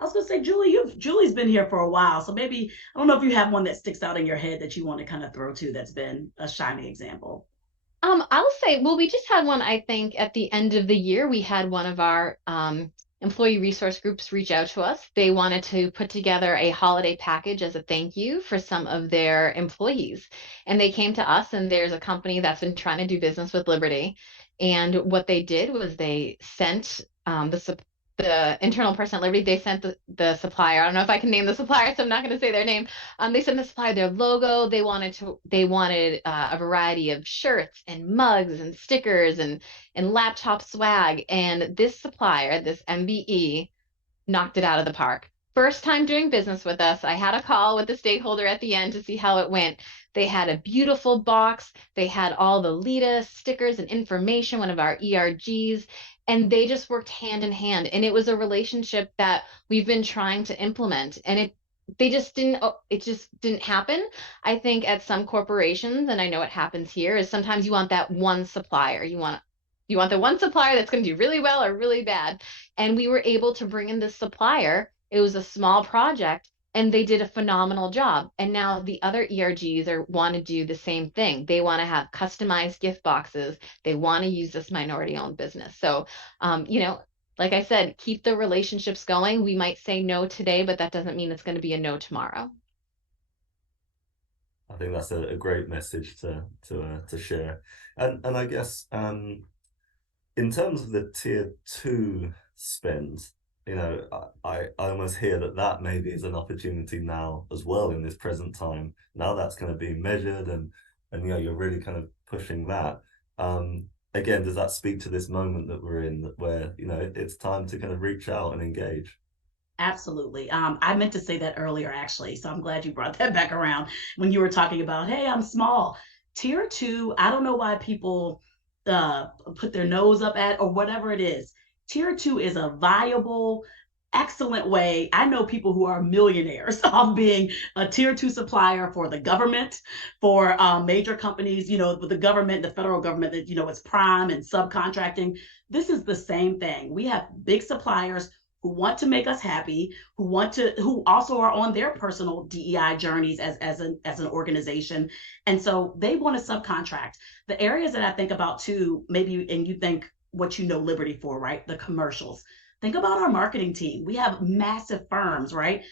I was gonna say, Julie's been here for a while, so maybe I don't know if you have one that sticks out in your head that you want to kind of throw to that's been a shining example. I'll say, well, we just had one, I think, at the end of the year. We had one of our employee resource groups reach out to us. They wanted to put together a holiday package as a thank you for some of their employees. And they came to us, and there's a company that's been trying to do business with Liberty. And what they did was they sent the internal person at Liberty, they sent the supplier. I don't know if I can name the supplier, so I'm not going to say their name. They sent the supplier their logo. They wanted a variety of shirts and mugs and stickers and laptop swag. And this supplier, this MBE, knocked it out of the park. First time doing business with us. I had a call with the stakeholder at the end to see how it went. They had a beautiful box. They had all the LIDA stickers and information, one of our ERGs, and they just worked hand in hand. And it was a relationship that we've been trying to implement. And it just didn't happen. I think at some corporations, and I know it happens here, is sometimes you want that one supplier. You want the one supplier that's going to do really well or really bad. And we were able to bring in this supplier. It was a small project and they did a phenomenal job. And now the other ERGs want to do the same thing. They want to have customized gift boxes. They want to use this minority owned business. So, like I said, keep the relationships going. We might say no today, but that doesn't mean it's going to be a no tomorrow. I think that's a great message to share. And I guess in terms of the tier 2 spend, I almost hear that maybe is an opportunity now as well in this present time. Now that's going to be measured and you're really kind of pushing that. Again, does that speak to this moment that we're in, where it's time to kind of reach out and engage? Absolutely. I meant to say that earlier, actually. So I'm glad you brought that back around when you were talking about, hey, I'm small. Tier 2, I don't know why people put their nose up at or whatever it is. Tier 2 is a viable, excellent way. I know people who are millionaires of being a tier 2 supplier for the government, for major companies, with the government, the federal government, that, it's prime and subcontracting. This is the same thing. We have big suppliers who want to make us happy, who also are on their personal DEI journeys as an organization. And so they want to subcontract. The areas that I think about too, maybe, and you think what Liberty for, right? The commercials. Think about our marketing team. We have massive firms, right?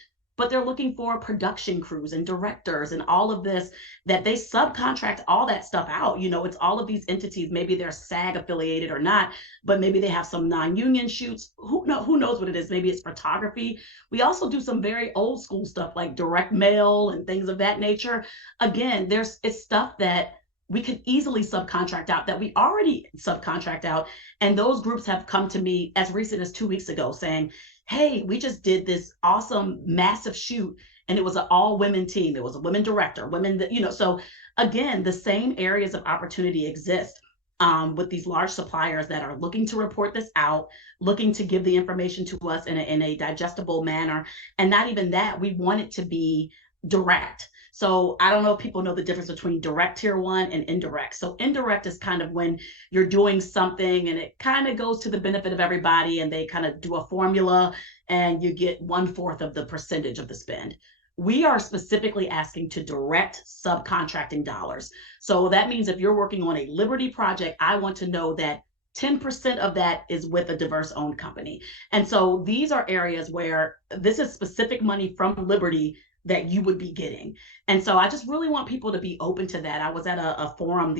but they're looking for production crews and directors and all of this, that they subcontract all that stuff out. It's all of these entities. Maybe they're SAG affiliated or not, but maybe they have some non-union shoots. Who knows what it is? Maybe it's photography. We also do some very old school stuff like direct mail and things of that nature. Again, it's stuff that we could easily subcontract out, that we already subcontract out. And those groups have come to me as recent as 2 weeks ago saying, hey, we just did this awesome, massive shoot, and it was an all women team. There was a women director, women that, so again, the same areas of opportunity exist with these large suppliers that are looking to report this out, looking to give the information to us in a digestible manner. And not even that, we want it to be direct. So I don't know if people know the difference between direct tier 1 and indirect. So indirect is kind of when you're doing something and it kind of goes to the benefit of everybody, and they kind of do a formula and you get 1/4 of the percentage of the spend. We are specifically asking to direct subcontracting dollars. So that means if you're working on a Liberty project, I want to know that 10% of that is with a diverse owned company. And so these are areas where this is specific money from Liberty that you would be getting. And so I just really want people to be open to that. I was at a forum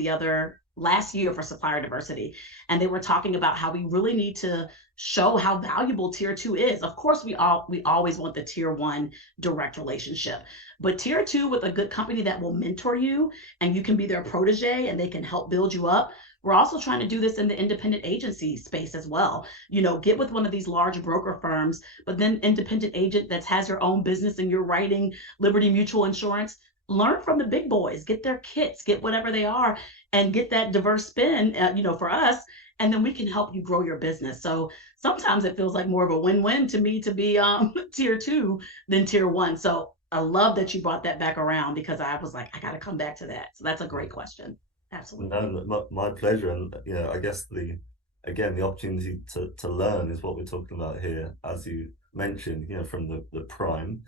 last year for supplier diversity, and they were talking about how we really need to show how valuable tier 2 is. Of course, we always want the tier 1 direct relationship, but tier 2 with a good company that will mentor you and you can be their protege and they can help build you up. We're also trying to do this in the independent agency space as well. Get with one of these large broker firms, but then independent agent that has your own business and you're writing Liberty Mutual Insurance. Learn from the big boys, get their kits, get whatever they are, and get that diverse spin, for us, and then we can help you grow your business. So sometimes it feels like more of a win-win to me to be tier 2 than tier 1. So I love that you brought that back around, because I was like, I got to come back to that. So that's a great question. Absolutely. No, my pleasure. And I guess the opportunity to learn is what we're talking about here, as you mentioned, from the prime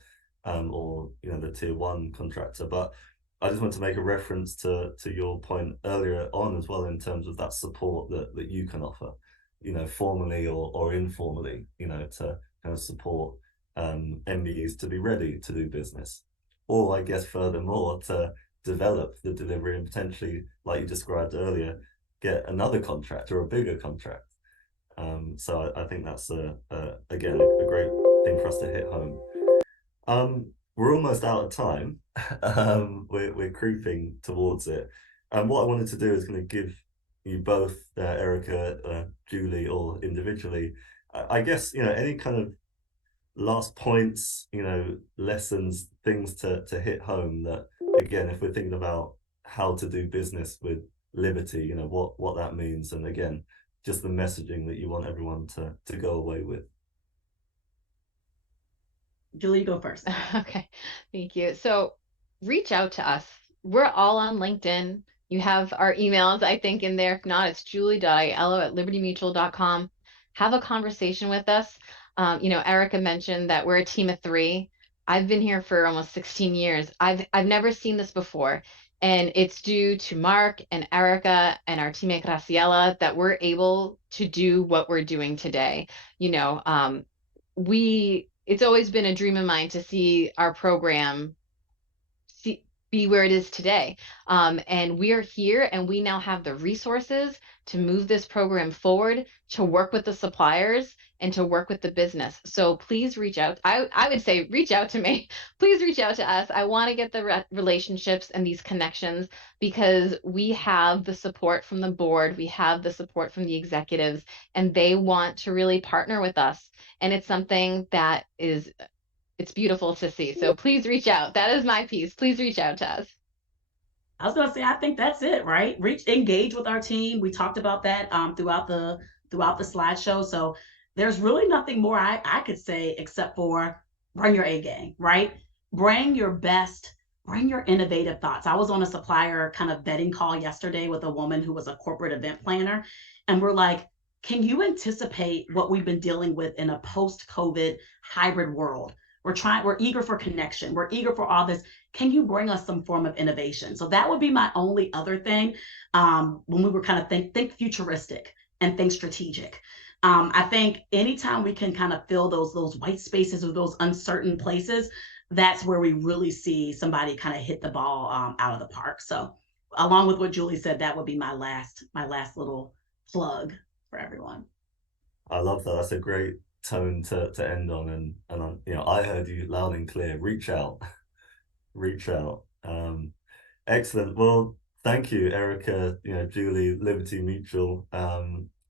or the tier 1 contractor. But I just want to make a reference to your point earlier on as well, in terms of that support that you can offer, formally or informally, to kind of support MBEs to be ready to do business, or I guess furthermore to develop the delivery and potentially, like you described earlier, get another contract or a bigger contract. So I think that's again a great thing for us to hit home. We're almost out of time. We're creeping towards it. And what I wanted to do is going to give you both, Erica, Julie, or individually, I guess, any kind of last points, lessons, things to hit home that, again, if we're thinking about how to do business with Liberty, what that means. And again, just the messaging that you want everyone to go away with. Julie, go first. Okay, thank you. So reach out to us. We're all on LinkedIn. You have our emails, I think, in there. If not, it's julie.aiello@libertymutual.com. Have a conversation with us. Erica mentioned that we're a team of 3. I've been here for almost 16 years. I've never seen this before. And it's due to Mark and Erica and our teammate Graciela that we're able to do what we're doing today. It's always been a dream of mine to see our program be where it is today. And we are here, and we now have the resources to move this program forward, to work with the suppliers and to work with the business. So please reach out. I would say reach out to me. Please reach out to us. I want to get the relationships and these connections, because we have the support from the board. We have the support from the executives, and they want to really partner with us. And it's something that it's beautiful to see. So please reach out. That is my piece. Please reach out to us. I was going to say, I think that's it, right? Engage with our team. We talked about that throughout the slideshow. So there's really nothing more I could say except for bring your A game, right? Bring your best, bring your innovative thoughts. I was on a supplier kind of vetting call yesterday with a woman who was a corporate event planner. And we're like, can you anticipate what we've been dealing with in a post-COVID hybrid world? We're eager for connection. We're eager for all this. Can you bring us some form of innovation? So that would be my only other thing when we were kind of think futuristic and think strategic. I think anytime we can kind of fill those white spaces or those uncertain places, that's where we really see somebody kind of hit the ball out of the park. So along with what Julie said, that would be my last little plug for everyone. I love that. That's a great tone to end on. And you know, I heard you loud and clear. Reach out, reach out. Excellent. Well, thank you, Erica. You know, Julie, Liberty Mutual.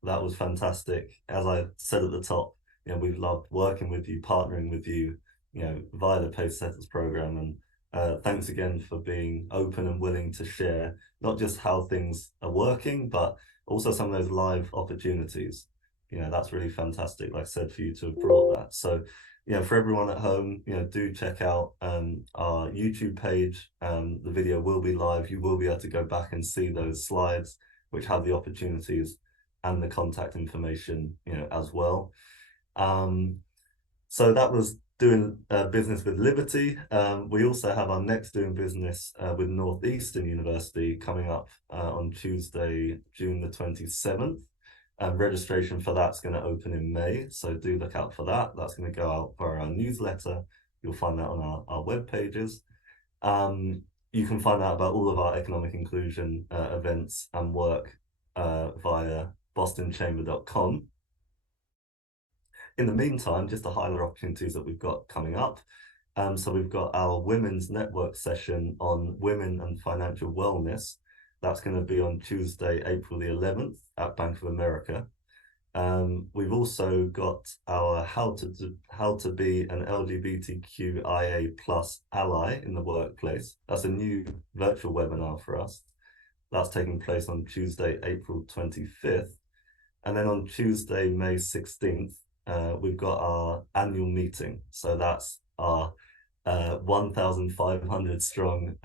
That was fantastic. As I said at the top, you know, we've loved working with you, partnering with you, you know, via the Pacesetters program. And thanks again for being open and willing to share not just how things are working, but also some of those live opportunities. You know, that's really fantastic, like I said, for you to have brought that. So, you know, for everyone at home, you know, do check out our YouTube page. The video will be live. You will be able to go back and see those slides, which have the opportunities and the contact information, you know, as well. So that was doing business with Liberty. We also have our next doing business with Northeastern University coming up on Tuesday, June the 27th. Registration for that's going to open in May, so do look out for that. That's going to go out via our newsletter. You'll find that on our web pages. You can find out about all of our economic inclusion events and work via bostonchamber.com. In the meantime, just to highlight opportunities that we've got coming up. So we've got our women's network session on women and financial wellness. That's going to be on Tuesday, April the 11th at Bank of America. We've also got our how to be an LGBTQIA plus ally in the workplace. That's a new virtual webinar for us. That's taking place on Tuesday, April 25th. And then on Tuesday, May 16th, we've got our annual meeting. So that's our 1,500 strong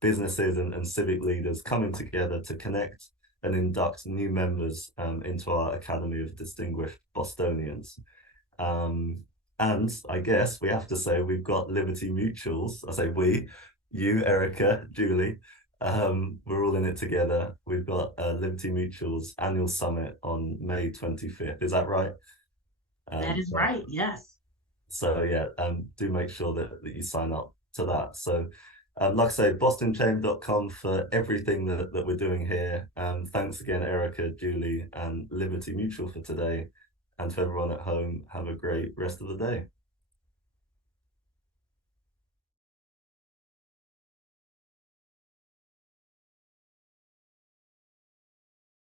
businesses and civic leaders coming together to connect and induct new members into our Academy of Distinguished Bostonians. And I guess we have to say we've got Liberty Mutuals. I say we, you, Erica, Julie, we're all in it together. We've got Liberty Mutuals annual summit on May 25th. Is that right? That is right, yes. So yeah, do make sure that you sign up to that. So like I say, bostonchamber.com for everything that we're doing here. Thanks again, Erica, Julie, and Liberty Mutual for today. And to everyone at home, have a great rest of the day.